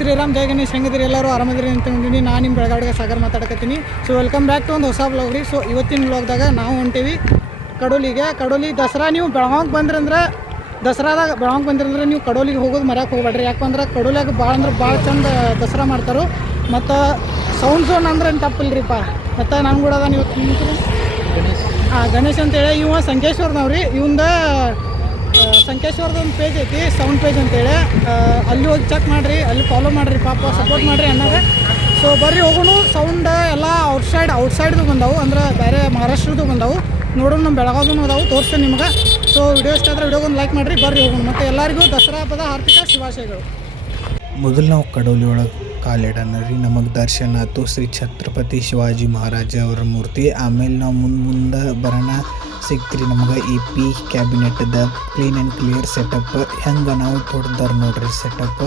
ಶ್ರೀರಾಮ್ ಜೈ ಗಣೇಶ್. ಹೆಂಗಿದ್ರಿ ಎಲ್ಲರೂ? ಆರಾಮದಿರಿ ಅಂತಂದಿನಿ. ನಾನು ನಿಮ್ಮ ಬೆಳಗಾವಿಗೆ ಸಾಗರ್ ಮಾತಾಡಕತ್ತೀನಿ. ಸೊ ವೆಲ್ಕಮ್ ಬ್ಯಾಕ್ ಟು ಒಂದು ಹೊಸ ಬ್ಲಾಗ್ ರೀ. ಸೊ ಇವತ್ತಿನ ಬ್ಲಾಗ್ದಾಗ ನಾವು ಹೊಂಟೀವಿ ಕಡೋಲಿಗೆ. ಕಡೋಲಿ ದಸರಾ ನೀವು ಬೆಳಗಾವಿಗೆ ಬಂದ್ರಂದ್ರೆ ದಸರಾದಾಗ ಬೆಳಗಾವಿಗೆ ಬಂದ್ರಂದ್ರೆ ನೀವು ಕಡೋಲಿಗೆ ಹೋಗೋದು ಮರ್ಯಾಕೆ ಹೋಗ್ಬೇಡ್ರಿ. ಯಾಕಂದ್ರೆ ಕಡೋಲಿಯಾಗ ಭಾಳ ಚಂದ ದಸರಾ ಮಾಡ್ತಾರೆ. ಮತ್ತು ಸೌಂಡ್ ಝೋನ್ ಅಂದ್ರೆ ತಪ್ಪಿಲ್ರಿಪ್ಪ. ಮತ್ತು ನಾನು ಕೂಡ ಅದ ನೀವು ಗಣೇಶ್ ಅಂತೇಳಿ ಇವ ಸಂಕೇಶ್ವರ್ನವ್ರಿ. ಇವಂದ ಸಂಕೇಶ್ವರದ ಒಂದು ಪೇಜ್ ಐತಿ, ಸೌಂಡ್ ಪೇಜ್ ಅಂತೇಳಿ. ಅಲ್ಲಿ ಹೋಗಿ ಚೆಕ್ ಮಾಡಿರಿ, ಅಲ್ಲಿ ಫಾಲೋ ಮಾಡಿರಿ, ಪಾಪ ಸಪೋರ್ಟ್ ಮಾಡಿರಿ ಅನ್ನೋದು. ಸೊ ಬರ್ರಿ ಹೋಗೋಣ. ಸೌಂಡ್ ಎಲ್ಲ ಔಟ್ಸೈಡ್ದು ಬಂದವು, ಅಂದ್ರೆ ಬೇರೆ ಮಹಾರಾಷ್ಟ್ರದ್ದು ಬಂದವು. ನೋಡೋಣ, ನಮ್ಮ ಬೆಳಗಾವಿನೂ ಅದಾವು, ತೋರಿಸ್ತೇನೆ ನಿಮ್ಗೆ. ಸೊ ವಿಡಿಯೋ ಇಷ್ಟ ಆದರೆ ವಿಡಿಯೋಗೊಂದು ಲೈಕ್ ಮಾಡಿರಿ. ಬರ್ರಿ ಹೋಗೋಣ. ಮತ್ತು ಎಲ್ಲರಿಗೂ ದಸರಾ ಹಬ್ಬದ ಹಾರ್ದಿಕ ಶುಭಾಶಯಗಳು. ಮೊದಲು ನಾವು ಕಡೋಲಿ ಒಳಗೆ ಕಾಲಿಡೋಣ ರೀ. ನಮಗೆ ದರ್ಶನ ಆಯ್ತು ಶ್ರೀ ಛತ್ರಪತಿ ಶಿವಾಜಿ ಮಹಾರಾಜ ಅವರ ಮೂರ್ತಿ. ಆಮೇಲೆ ನಾವು ಮುಂದೆ ಬರೋಣ ಸಿಕ್ತ್ರಿ ನಮ್ಗೆ ಈ ಪಿ ಕ್ಯಾಬಿನೆಟ್ದ ಕ್ಲೀನ್ ಆ್ಯಂಡ್ ಕ್ಲಿಯರ್ ಸೆಟಪ್. ಹೆಂಗೆ ನಾವು ತೊಡ್ದಾರ ನೋಡ್ರಿ ಸೆಟಪ್.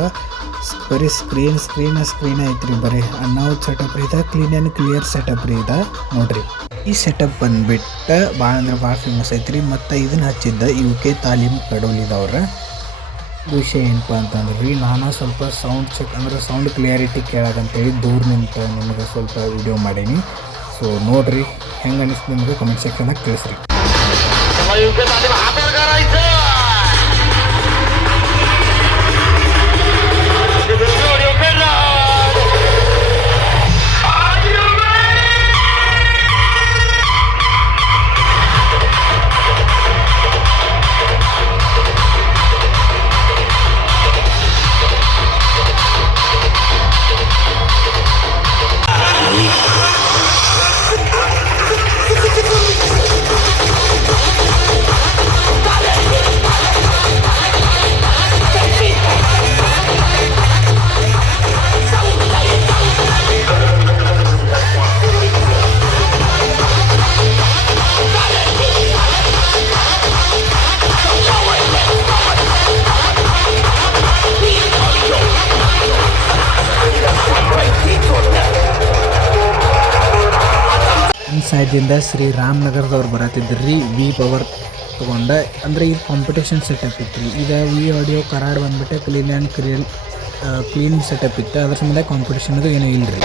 ಬರೀ ಸ್ಕ್ರೀನ್ ಐತ್ರಿ, ಬರೀ ನಾವು ಸೆಟಪ್ ರೀ. ಕ್ಲೀನ್ ಆ್ಯಂಡ್ ಕ್ಲಿಯರ್ ಸೆಟಪ್ ರೀ ಇದು ನೋಡ್ರಿ. ಈ ಸೆಟಪ್ ಬಂದುಬಿಟ್ಟು ಭಾಳ ಅಂದ್ರೆ ಭಾಳ ಫೇಮಸ್ ಐತ್ರಿ. ಮತ್ತು ಇದನ್ನು ಹಚ್ಚಿದ್ದ UK ತಾಲೀಮ್ ಕಡೋಲಿದವ್ರ. ವಿಷಯ ಏನಪ್ಪ ಅಂತಂದ್ರೆ ರೀ, ನಾನು ಸ್ವಲ್ಪ ಸೌಂಡ್ ಚೆಕ್ ಅಂದ್ರೆ ಸೌಂಡ್ ಕ್ಲಿಯರಿಟಿ ಕೇಳೋದಂತೇಳಿ ದೂರ ನಿಂತು ನಿಮಗೆ ಸ್ವಲ್ಪ ವಿಡಿಯೋ ಮಾಡೀನಿ. ಸೊ ನೋಡಿರಿ, ಹೆಂಗೆ ಅನಿಸ್ತು ನಿಮಗೆ ಕಮೆಂಟ್ ಸೆಕ್ಷನ್ದಾಗ ತಿಳಿಸ್ರಿ. ಸೈದಿಂದ ಶ್ರೀ ರಾಮನಗರದವ್ರು ಬರತ್ತಿದ್ರಿ ವಿ ಪವರ್ ತೊಗೊಂಡು. ಅಂದರೆ ಇದು ಕಾಂಪಿಟೇಷನ್ ಸೆಟಪ್ ಇತ್ತು ರೀ. ಇದು ವಿ ಆಡಿಯೋ ಕರಾಡ್ ಬಂದ್ಬಿಟ್ಟೆ ಕ್ಲೀನ್ ಆ್ಯಂಡ್ ಕ್ಲೀನ್ ಸೆಟಪ್ ಇತ್ತು. ಅದ್ರ ಸಂಬಂಧ ಕಾಂಪಿಟೇಷನ್ ಅದು ಏನೂ ಇಲ್ಲ ರೀ.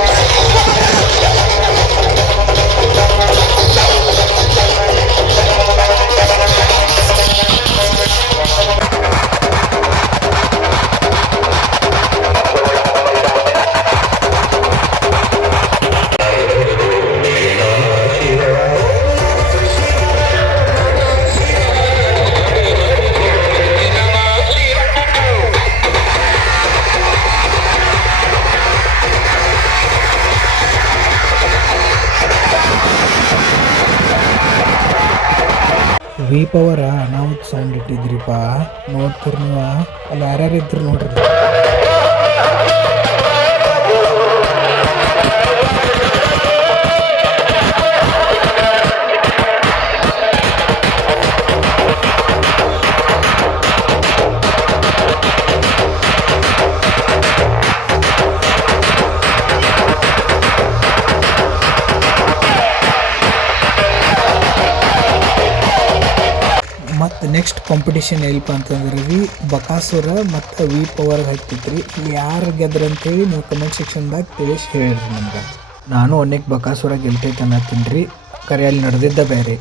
ವಿ ಪವರ್ ಅನಾಹುತ ಸೌಂಡ್ ಇಟ್ಟಿದ್ರಿಪ್ಪ. ನೋಡ್ತೀರಿ ನೀವು, ಅಲ್ಲಿ ಯಾರ್ಯಾರು ಇದ್ರು ನೋಡ್ರಿ. ಮತ್ತು ನೆಕ್ಸ್ಟ್ ಕಾಂಪಿಟೇಷನ್ ಎಲ್ಪ ಅಂತಂದ್ರೆ ರೀ, ಬಕಾಸುರ ಮತ್ತು ವಿ ಪವರ್ ಹತ್ತಿತ್ರಿ. ಇಲ್ಲಿ ಯಾರು ಗೆದ್ರು ಅಂತೇಳಿ ನೀವು ಕಮೆಂಟ್ ಸೆಕ್ಷನ್ದಾಗ ತಿಳಿಸಿ ಹೇಳ್ರಿ ನಮ್ಗೆ. ನಾನು ಒನ್ನೆಗೆ ಬಕಾಸುರ ಗೆಲ್ತೈತೆ ಅನ್ನತ್ತೀನಿ ರೀ, ಕರೆ ಅಲ್ಲಿ ನಡೆದಿದ್ದ ಬೇರೆ.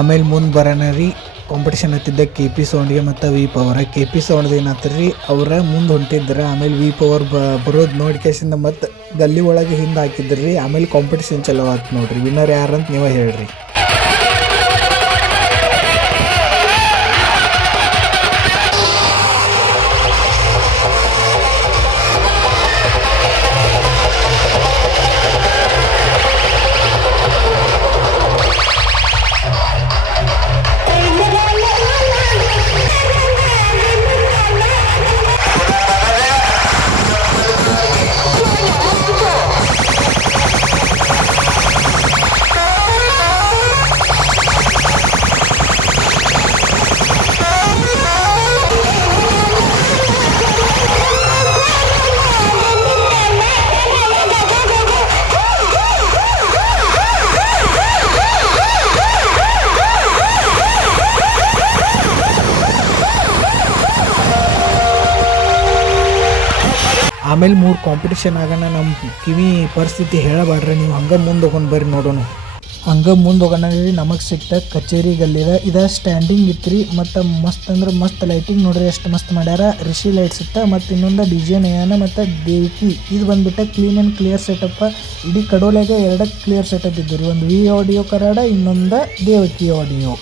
ಆಮೇಲೆ ಮುಂದೆ ಬರೋಣ ರೀ ಕಾಂಪಿಟೇಷನ್ ಹತ್ತಿದ್ದ KP ಸೌಂಡ್ಗೆ ಮತ್ತು ವಿ ಪವರ್. KP ಸೌಂಡ್ದು ಏನಾಗ್ತದೆ ರೀ, ಅವರ ಮುಂದೆ ಹೊಂಟಿದ್ರೆ ಆಮೇಲೆ ವಿ ಪವರ್ ಬರೋದು ನೋಡ್ಕೇಸಿಂದ ಮತ್ತು ಗಲ್ಲಿ ಒಳಗೆ ಹಿಂದೆ ಹಾಕಿದ್ರಿ ರೀ. ಆಮೇಲೆ ಕಾಂಪಿಟೇಷನ್ ಚಲೋ ಆಯ್ತು ನೋಡ್ರಿ. ವಿನ್ನರ್ ಯಾರಂತ ನೀವೇ ಹೇಳ್ರಿ. ಆಮೇಲೆ 3 ಕಾಂಪಿಟೇಷನ್ ಆಗೋಣ. ನಮ್ಮ ಕಿವಿ ಪರಿಸ್ಥಿತಿ ಹೇಳಬೇಡ್ರಿ ನೀವು. ಹಂಗೆ ಮುಂದೆ ಹೋಗೋಣ ಬರ್ರಿ ನೋಡೋಣ. ಹಂಗೆ ಮುಂದೆ ಹೋಗೋಣ ರೀ. ನಮಗೆ ಸಿಕ್ತ ಕಚೇರಿ ಗಲ್ಲಿದ ಇದು ಸ್ಟ್ಯಾಂಡಿಂಗ್ ಇತ್ತು ರೀ. ಮತ್ತು ಮಸ್ತ್ ಅಂದ್ರೆ ಮಸ್ತ್ ಲೈಟಿಂಗ್ ನೋಡ್ರಿ ಎಷ್ಟು ಮಸ್ತ್ ಮಾಡ್ಯಾರ. ರಿಷಿ ಲೈಟ್ಸ್ ಇತ್ತು ಮತ್ತು ಇನ್ನೊಂದು ಡಿಜೆ ನಯನ ಮತ್ತು ದೇವಿಕಿ. ಇದು ಬಂದ್ಬಿಟ್ಟು ಕ್ಲೀನ್ ಆ್ಯಂಡ್ ಕ್ಲಿಯರ್ ಸೆಟಪ್. ಇಡೀ ಕಡೋಲಾಗೆ 2 ಕ್ಲಿಯರ್ ಸೆಟಪ್ ಇದ್ದು ರೀ. ಒಂದು ವಿ ಆಡಿಯೋ ಕರಾಡ, ಇನ್ನೊಂದು ದೇವಕಿ ಆಡಿಯೋ.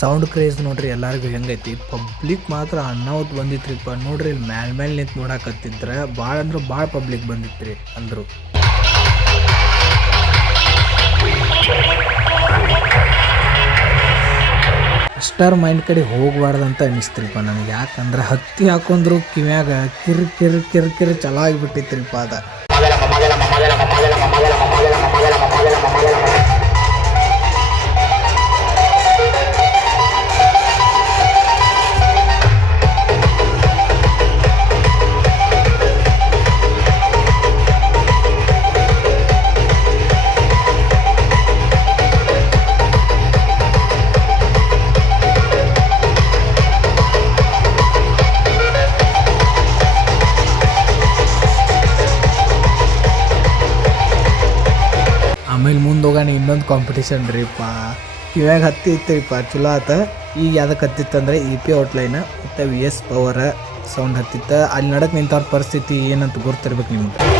ಸೌಂಡ್ ಕ್ರೇಜ್ ನೋಡ್ರಿ ಎಲ್ಲರಿಗೂ ಹೆಂಗೈತಿ. ಪಬ್ಲಿಕ್ ಮಾತ್ರ ಅನ್ನಾವತ್ತು ಬಂದಿತ್ರಿಪ್ಪ ನೋಡ್ರಿ. ಇಲ್ಲಿ ಮೇಲೆ ನಿಂತು ನೋಡಕತ್ತಿದ್ರೆ ಭಾಳ ಅಂದ್ರೆ ಭಾಳ ಪಬ್ಲಿಕ್ ಬಂದಿತ್ರಿ ಅಂದರು. ಅಷ್ಟಾರ ಮೈಂಡ್ ಕಡೆ ಹೋಗಬಾರ್ದಂತ ಅನ್ನಿಸ್ತ್ರಿಪ್ಪ ನನಗೆ. ಯಾಕಂದ್ರೆ ಹತ್ತಿ ಹಾಕೊಂಡ್ರು ಕಿವ್ಯಾಗ ಕಿರ್ ಚಲೋ ಆಗಿಬಿಟ್ಟಿತ್ರಿಪ್ಪ ಅದ. ಆಮೇಲೆ ಮುಂದೆ ಹೋಗೋಣ ಇನ್ನೊಂದು ಕಾಂಪಿಟೇಷನ್ ರೀಪ್ಪ. ಇವಾಗ ಹತ್ತಿ ಇತ್ತರಿಪ್ಪ ಚಲೋ ಆತ. ಈಗ ಯಾವ್ದಕ್ಕೆ ಹತ್ತಿತ್ತಂದ್ರೆ EP ಔಟ್ಲೈನ್ ಮತ್ತು VS ಪವರ್ ಸೌಂಡ್ ಹತ್ತಿತ್ತ. ಅಲ್ಲಿ ನಡಕ್ಕೆ ನಿಂತವ್ರ ಪರಿಸ್ಥಿತಿ ಏನಂತ ಗೊತ್ತಿರ್ಬೇಕು ನಿಮ್ಗೆ.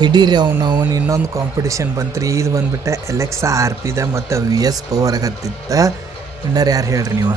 ಹಿಡೀರಿ ಅವನು ಇನ್ನೊಂದು ಕಾಂಪಿಟೇಷನ್ ಬಂತ್ರಿ. ಇದು ಬಂದ್ಬಿಟ್ಟು ಎಲೆಕ್ಸಾ RPದ ಮತ್ತು VS ಪವರ್ಗೆ ಹತ್ತಿತ್ತ. ವಿನ್ನರ್ ಯಾರು ಹೇಳ್ರಿ ನೀವು?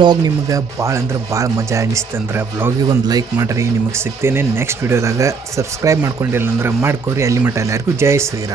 ವ್ಲಾಗ್ ನಿಮಗೆ ಭಾಳ ಅಂದ್ರೆ ಭಾಳ ಮಜಾ ಅನಿಸ್ತಂದ್ರೆ ವ್ಲಾಗಿಗೆ ಒಂದು ಲೈಕ್ ಮಾಡಿರಿ. ನಿಮಗೆ ಸಿಗ್ತೇನೆ ನೆಕ್ಸ್ಟ್ ವಿಡಿಯೋದಾಗ. ಸಬ್ಸ್ಕ್ರೈಬ್ ಮಾಡ್ಕೊಂಡಿಲ್ಲ ಅಂದ್ರೆ ಮಾಡ್ಕೋರಿ. ಅಲ್ಲಿ ಮಟ್ಟ ಎಲ್ಲರಿಗೂ ಜೈ ಶ್ರೀರಾಮ್.